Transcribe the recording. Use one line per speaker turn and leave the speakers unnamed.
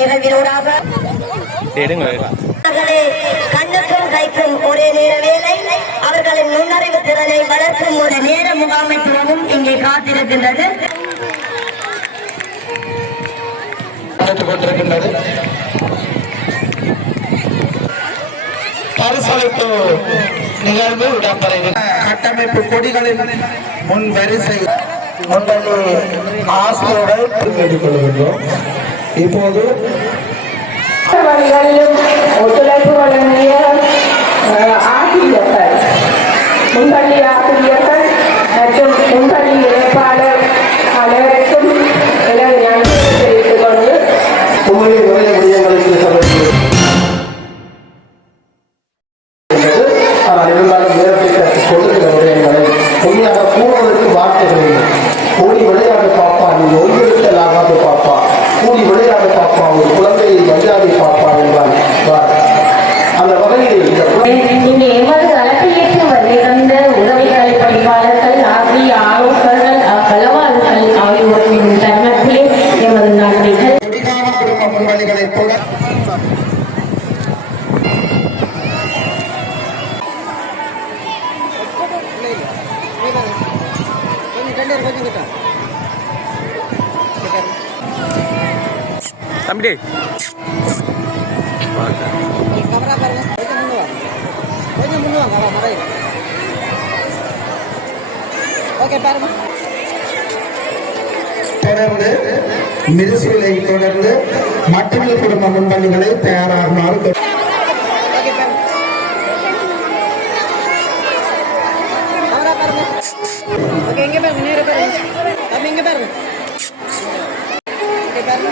நிகழ்வினூடாக
எடுங்க.
அவர்களே கண்ணுக்கும் கைக்கும் ஒரே நேர வேலை. அவர்களின் நுண்ணறிவு திறனை வளர்க்கும் ஒரு நேர முகாமைத்துவமும் இங்கே காத்திருக்கின்றது.
பரிசளிப்பு நிகழ்வு கட்டமைப்பு கொடிகளின் முன் வரிசை முன்னணி ஆசிரியரை கேட்டுக்கொள்கின்றோம் இப்போது
வழிகளிலும் ஒத்துழைப்பு வழங்கிய ஆசிரியர்கள் முன்பள்ளி ஆசிரியர்கள் மற்றும் முன்பள்ளி இணைப்பாளர் அனைவருக்கும் எனது நன்றியை தெரிவித்துக் கொண்டு
உண்மையை நிறைய விடயங்களுக்கு சமர்ப்பிக்கிறது இருந்தாலும் நேரத்தை கற்றுக்
படிப்பாளர்கள் ஆசிரிய ஆலோசகர்கள் களவாளர்கள் ஆகியோரின் தருணத்திலே எமது நன்றிகள்
கொடிகான குடும்ப முன்னணிகளைப்
தம்பி
தொடர்ந்து மிருசுகளை தொடர்ந்து மட்டுமில் குடும்ப முன்பள்ளிகளை தயாராகுமாறு
ஓகே இங்க பாருங்க நேரா பாருங்க. தம்பி இங்க பாருங்க. பாருங்க ஓகே பாருங்க.